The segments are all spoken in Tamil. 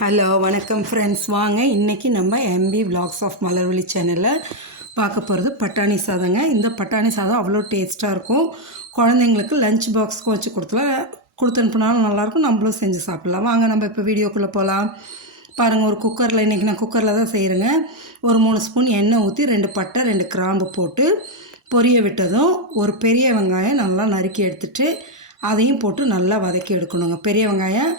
ஹலோ வணக்கம் ஃப்ரெண்ட்ஸ். வாங்க இன்றைக்கி நம்ம எம்பி விலாக்ஸ் ஆஃப் மலர்விழி சேனலில் பார்க்க போகிறது பட்டாணி சாதங்க. இந்த பட்டாணி சாதம் அவ்வளோ டேஸ்ட்டாக இருக்கும். குழந்தைங்களுக்கு லஞ்ச் பாக்ஸ்க்கு வச்சு கொடுத்து அனுப்புனாலும் நல்லாயிருக்கும். நம்மளும் செஞ்சு சாப்பிட்லாம். வாங்க நம்ம இப்போ வீடியோக்குள்ளே போகலாம். பாருங்கள், ஒரு குக்கரில் இன்றைக்கி நான் குக்கரில் தான் செய்கிறேங்க. ஒரு 3 ஸ்பூன் எண்ணெய் ஊற்றி 2 பட்டை 2 கிராம்பு போட்டு பொரிய விட்டதும் ஒரு பெரிய வெங்காயம் நல்லா நறுக்கி எடுத்துகிட்டு அதையும் போட்டு நல்லா வதக்கி எடுக்கணுங்க. பெரிய வெங்காயம்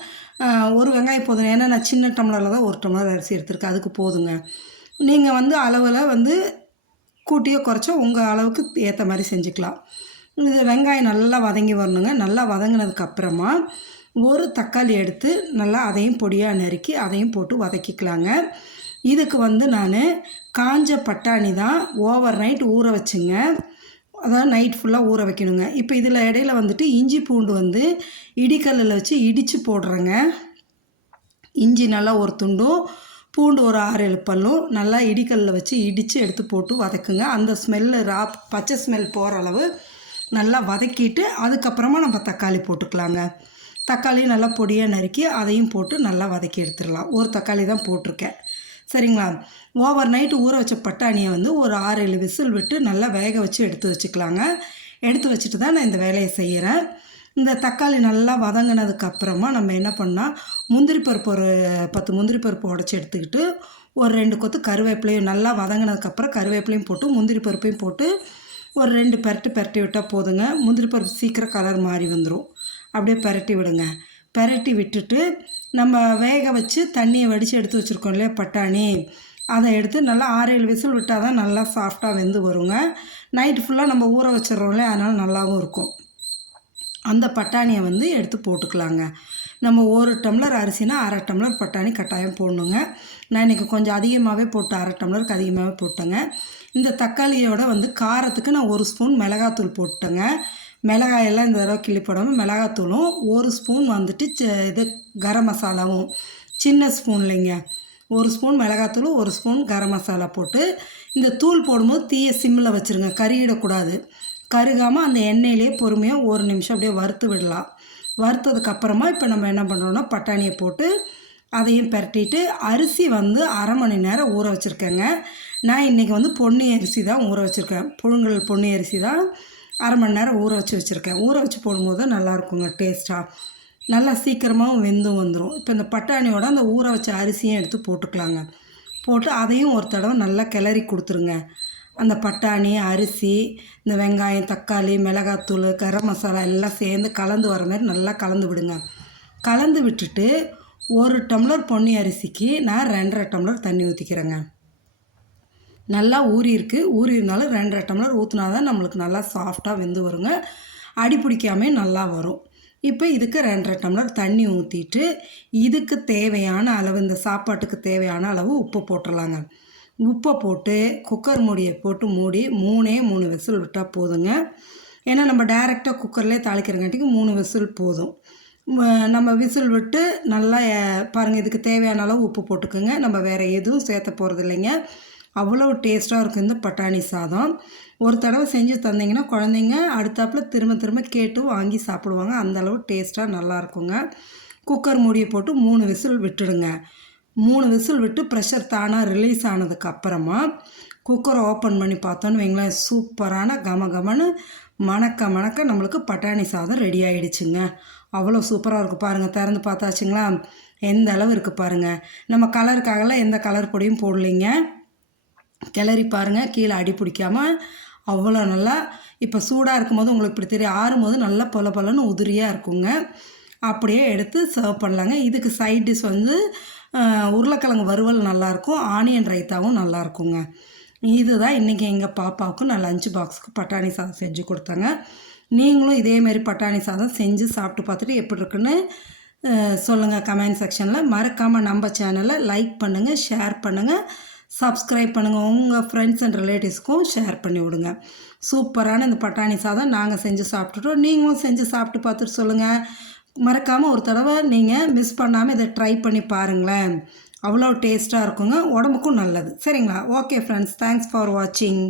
ஒரு வெங்காயம் போதும். ஏன்னா நான் சின்ன டம்ளரில் தான் 1 டம்ளர் அரிசி எடுத்துருக்கேன், அதுக்கு போதுங்க. நீங்கள் அளவில் கூட்டியோ குறைச்சோ உங்கள் அளவுக்கு ஏற்ற மாதிரி செஞ்சுக்கலாம். இது வெங்காயம் நல்லா வதங்கி வரணுங்க. நல்லா வதங்கினதுக்கப்புறமா ஒரு தக்காளி எடுத்து நல்லா அதையும் பொடியாக நறுக்கி அதையும் போட்டு வதக்கிக்கலாங்க. இதுக்கு நான் காஞ்ச பட்டாணி தான் ஓவர் நைட் ஊற வச்சுங்க. அதான் நைட் ஃபுல்லாக ஊற வைக்கணுங்க. இப்போ இதில் இடையில இஞ்சி பூண்டு இடிக்கல்லில் வச்சு இடித்து போடுறேங்க. இஞ்சி நல்லா ஒரு துண்டும், பூண்டு ஒரு 6-7 பல்லும் நல்லா இடிக்கல்லில் வச்சு இடித்து எடுத்து போட்டு வதக்குங்க. அந்த ஸ்மெல்லு பச்சை ஸ்மெல் போகிற அளவு நல்லா வதக்கிட்டு அதுக்கப்புறமா நம்ம தக்காளி போட்டுக்கலாங்க. தக்காளி நல்லா பொடியாக நறுக்கி அதையும் போட்டு நல்லா வதக்கி எடுத்துடலாம். ஒரு தக்காளி தான் போட்டிருக்கேன், சரிங்களா. ஓவர் நைட்டு ஊற வச்ச பட்டாணியை ஒரு 6-7 விசில் விட்டு நல்லா வேக வச்சு எடுத்து வச்சுக்கலாங்க. எடுத்து வச்சுட்டு தான் நான் இந்த வேலையை செய்கிறேன். இந்த தக்காளி நல்லா வதங்கினதுக்கப்புறமா நம்ம என்ன பண்ணால் முந்திரி பருப்பு ஒரு 10 முந்திரி பருப்பு உடச்சி எடுத்துக்கிட்டு ஒரு 2 கொத்து கருவேப்பிலையும் நல்லா வதங்கினதுக்கப்புறம் கருவேப்பிலையும் போட்டு முந்திரி பருப்பையும் போட்டு ஒரு 2 பெரட்டி விட்டால் போதுங்க. முந்திரி பருப்பு சீக்கிரம் கலர் மாறி வந்துடும். அப்படியே பெரட்டி விடுங்க. பெரட்டி விட்டுட்டு நம்ம வேக வச்சு தண்ணியை வடித்து எடுத்து வச்சுருக்கோம் இல்லையா பட்டாணி, அதை எடுத்து நல்லா 6-7 விசில் விட்டால் தான் நல்லா சாஃப்டாக வெந்து வருங்க. நைட்டு ஃபுல்லாக நம்ம ஊற வச்சிடறோம் இல்லையா, அதனால் நல்லாவும் இருக்கும். அந்த பட்டாணியை எடுத்து போட்டுக்கலாங்க. நம்ம 1 டம்ளர் அரிசினா 1/2 டம்ளர் பட்டாணி கட்டாயம் போடணுங்க. நான் இன்றைக்கி கொஞ்சம் அதிகமாகவே போட்டு 1/2 டம்ளருக்கு அதிகமாகவே போட்டேங்க. இந்த தக்காளியோட காரத்துக்கு நான் 1 ஸ்பூன் மிளகாத்தூள் போட்டேங்க. மிளகாயெல்லாம் இந்த தடவை கிள்ளி போடாமல் மிளகாத்தூளும் 1 ஸ்பூன் இது கரம் மசாலாவும் சின்ன ஸ்பூன்லைங்க 1 ஸ்பூன் மிளகாத்தூள் 1 ஸ்பூன் கரம் மசாலா போட்டு இந்த தூள் போடும்போது தீயை சிம்மில் வச்சுருங்க. கருகிடக்கூடாது. கருகாமல் அந்த எண்ணெயிலே பொறுமையாக 1 நிமிஷம் அப்படியே வறுத்து விடலாம். வறுத்ததுக்கப்புறமா இப்போ நம்ம என்ன பண்ணுறோன்னா பட்டாணியை போட்டு அதையும் பெரட்டிட்டு அரிசி 1/2 மணி நேரம் ஊற வச்சுருக்கேங்க. நான் இன்றைக்கி பொன்னி அரிசி தான் ஊற வச்சுருக்கேன். புழுங்கல் பொன்னி அரிசி தான் 1/2 மணி நேரம் ஊற வச்சுருக்கேன். ஊற வச்சு போடும்போது தான் நல்லாயிருக்குங்க டேஸ்ட்டாக. நல்லா சீக்கிரமாகவும் வெந்தும் வந்துடும். இப்போ இந்த பட்டாணியோட அந்த ஊற வச்ச அரிசியும் எடுத்து போட்டுக்கலாங்க. போட்டு அதையும் ஒரு தடவை நல்லா கிளறி கொடுத்துருங்க. அந்த பட்டாணி, அரிசி, இந்த வெங்காயம், தக்காளி, மிளகாத்தூள், கரம் மசாலா எல்லாம் சேர்ந்து கலந்து வர மாதிரி நல்லா கலந்து விடுங்க. கலந்து விட்டுட்டு 1 டம்ளர் பொன்னி அரிசிக்கு நான் 2.5 டம்ளர் தண்ணி ஊற்றிக்கிறேங்க. நல்லா ஊறியிருந்தாலும் 2.5 டம்ளர் ஊற்றினா தான் நம்மளுக்கு நல்லா சாஃப்டாக வெந்து வருங்க. அடி பிடிக்காமே நல்லா வரும். இப்போ இதுக்கு 2.5 டம்ளர் தண்ணி ஊற்றிட்டு இதுக்கு தேவையான அளவு, இந்த சாப்பாட்டுக்கு தேவையான அளவு உப்பு போட்டுடலாங்க. உப்பை போட்டு குக்கர் மூடியை போட்டு மூடி 3 விசில் விட்டால் போதுங்க. ஏன்னா நம்ம டைரெக்டாக குக்கர்லேயே தாளிக்கிறங்காட்டிக்கு 3 விசில் போதும். நம்ம விசில் விட்டு நல்லா பாருங்கள், இதுக்கு தேவையான அளவு உப்பு போட்டுக்கோங்க. நம்ம வேறு எதுவும் சேர்த்த போகிறது இல்லைங்க. அவ்வளோ டேஸ்ட்டாக இருக்கும் இந்த பட்டாணி சாதம். ஒரு தடவை செஞ்சு தந்திங்கன்னா குழந்தைங்க அடுத்தாப்பில் திரும்ப கேட்டு வாங்கி சாப்பிடுவாங்க. அந்தளவு டேஸ்ட்டாக நல்லாயிருக்குங்க. குக்கர் மூடியை போட்டு 3 விசில் விட்டுடுங்க. 3 விசில் விட்டு ப்ரெஷர் தானாக ரிலீஸ் ஆனதுக்கப்புறமா குக்கரை ஓப்பன் பண்ணி பார்த்தோன்னு வைங்களேன், சூப்பரான கமகமன்னு மணக்க நம்மளுக்கு பட்டாணி சாதம் ரெடி ஆகிடுச்சுங்க. அவ்வளோ சூப்பராக இருக்குது பாருங்கள். திறந்து பார்த்தாச்சுங்களா, எந்த அளவு இருக்குது பாருங்கள். நம்ம கலருக்காகலாம் எந்த கலர் பொடியும் போடலைங்க. கிளறி பாருங்கள், கீழே அடி பிடிக்காமல் அவ்வளோ நல்லா. இப்போ சூடாக இருக்கும்போது உங்களுக்கு இப்படி தெரியும், ஆறும்போது நல்லா பொலன்னு உதிரியாக இருக்குங்க. அப்படியே எடுத்து சர்வ் பண்ணலாங்க. இதுக்கு சைட் டிஷ் உருளைக்கிழங்கு வறுவல் நல்லாயிருக்கும், ஆனியன் ரைத்தாவும் நல்லாயிருக்குங்க. இதுதான் இன்றைக்கி எங்கள் பாப்பாவுக்கு நான் லஞ்ச் பாக்ஸுக்கு பட்டாணி சாதம் செஞ்சு கொடுத்தேங்க. நீங்களும் இதேமாரி பட்டாணி சாதம் செஞ்சு சாப்பிட்டு பார்த்துட்டு எப்படி இருக்குன்னு சொல்லுங்கள் கமெண்ட் செக்ஷனில். மறக்காமல் நம்ம சேனலை லைக் பண்ணுங்கள், ஷேர் பண்ணுங்கள், சப்ஸ்கிரைப் பண்ணுங்கள். உங்கள் ஃப்ரெண்ட்ஸ் அண்ட் ரிலேட்டிவ்ஸ்க்கும் ஷேர் பண்ணி விடுங்க. சூப்பரான இந்த பட்டாணி சாதம் நாங்கள் செஞ்சு சாப்பிட்டுட்டோம். நீங்களும் செஞ்சு சாப்பிட்டு பார்த்துட்டு சொல்லுங்கள். மறக்காமல் ஒரு தடவை நீங்கள் மிஸ் பண்ணாமல் இதை ட்ரை பண்ணி பாருங்களேன். அவ்வளோ டேஸ்ட்டாக இருக்குங்க, உடம்புக்கும் நல்லது. சரிங்களா? ஓகே ஃப்ரெண்ட்ஸ், தேங்க்ஸ் ஃபார் வாட்சிங்.